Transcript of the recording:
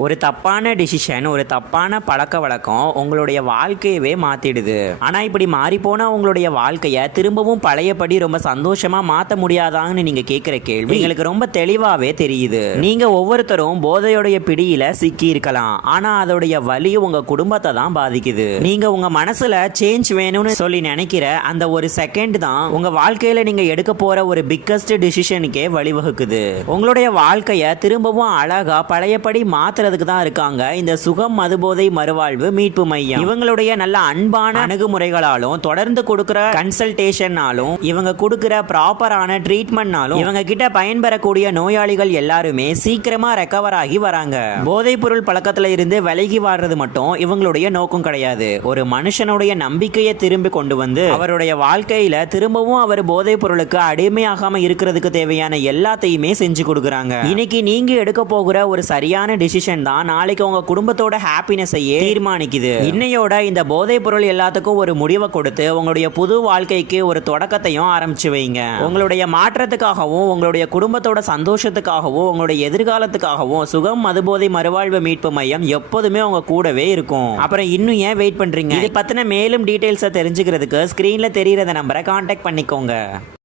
ஒரு தப்பான டிசிஷன், ஒரு தப்பான பழக்கவழக்கம் உங்களுடைய வாழ்க்கையவே மாத்திடுது. ஆனா இப்படி மாறிப்போனா உங்களுடைய வாழ்க்கையை திரும்பவும் பழையபடி ரொம்ப சந்தோஷமா மாத்த முடியாதான்னு நீங்க கேட்கிற கேள்வி எங்களுக்கு ரொம்ப தெளிவாவே தெரியுது. நீங்க ஒவ்வொருத்தரும் போதையுடைய பிடியில சிக்கி இருக்கலாம். ஆனா அதோடைய வலி உங்க குடும்பத்தை தான் பாதிக்குது. நீங்க உங்க மனசுல சேஞ்ச் வேணும்னு சொல்லி நினைக்கிற அந்த ஒரு செகண்ட் தான் உங்க வாழ்க்கையில நீங்க எடுக்க போற ஒரு பிக்கஸ்ட் டிசிஷனுக்கே வழிவகுக்குது. உங்களுடைய வாழ்க்கையை திரும்பவும் அழகா பழையபடி மாத்த தான் இருக்காங்க இந்த சுகம் மதுபோதை மறுவாழ்வு மீட்பு மையம். இவங்களுடைய நல்ல அன்பான அணுகுமுறைகளாலும் தொடர்ந்து கொடுக்கிற கன்சல்டேஷனாலும் இவங்க கொடுக்கிற ப்ராப்பரான ட்ரீட்மெண்ட்னாலும் இவங்க கிட்ட பயன்பெறக்கூடிய நோயாளிகள் எல்லாருமே சீக்கிரமா ரெக்கவர் ஆகி வராங்க. போதைப் பொருள் பழக்கத்துல இருந்து விலகி வாழ்றது மட்டும் இவங்களுடைய நோக்கம் கிடையாது. ஒரு மனுஷனுடைய நம்பிக்கையை திரும்பி கொண்டு வந்து அவருடைய வாழ்க்கையில திரும்பவும் அவர் போதைப் பொருளுக்கு அடிமையாகாம இருக்கிறதுக்கு தேவையான எல்லாத்தையுமே செஞ்சு கொடுக்குறாங்க. இன்னைக்கு நீங்க எடுக்க போகிற ஒரு சரியான டிசிஷன் தான் நாளைக்கு உங்க குடும்பத்தோட ஹாப்பினஸையே தீர்மானிக்குது. இன்னையோட இந்த போதைப் பொருள் எல்லாத்துக்கும் ஒரு முடிவை கொடுத்து உங்களுடைய புது வாழ்க்கைக்கு ஒரு தொடக்கத்தையும் ஆரம்பிச்சு வைங்க. உங்களுடைய மாற்றத்துக்காகவும் உங்களுடைய குடும்பத்தோட சந்தோஷத்துக்காகவும் உங்களுடைய எதிர்காலத்துக்காகவும் சுகம் மதுபோதை மறுவாழ்வு மீட்பு மையம் எப்போதுமே உங்க கூடவே இருக்கும். அப்புறம் இன்னும் ஏன் வெயிட் பண்றீங்க? இது பத்தின மேலும் டீடைல்ஸை தெரிஞ்சுக்கிறதுக்கு ஸ்கிரீன்ல தெரியிறத நம்பரை கான்டாக்ட் பண்ணிக்கோங்க.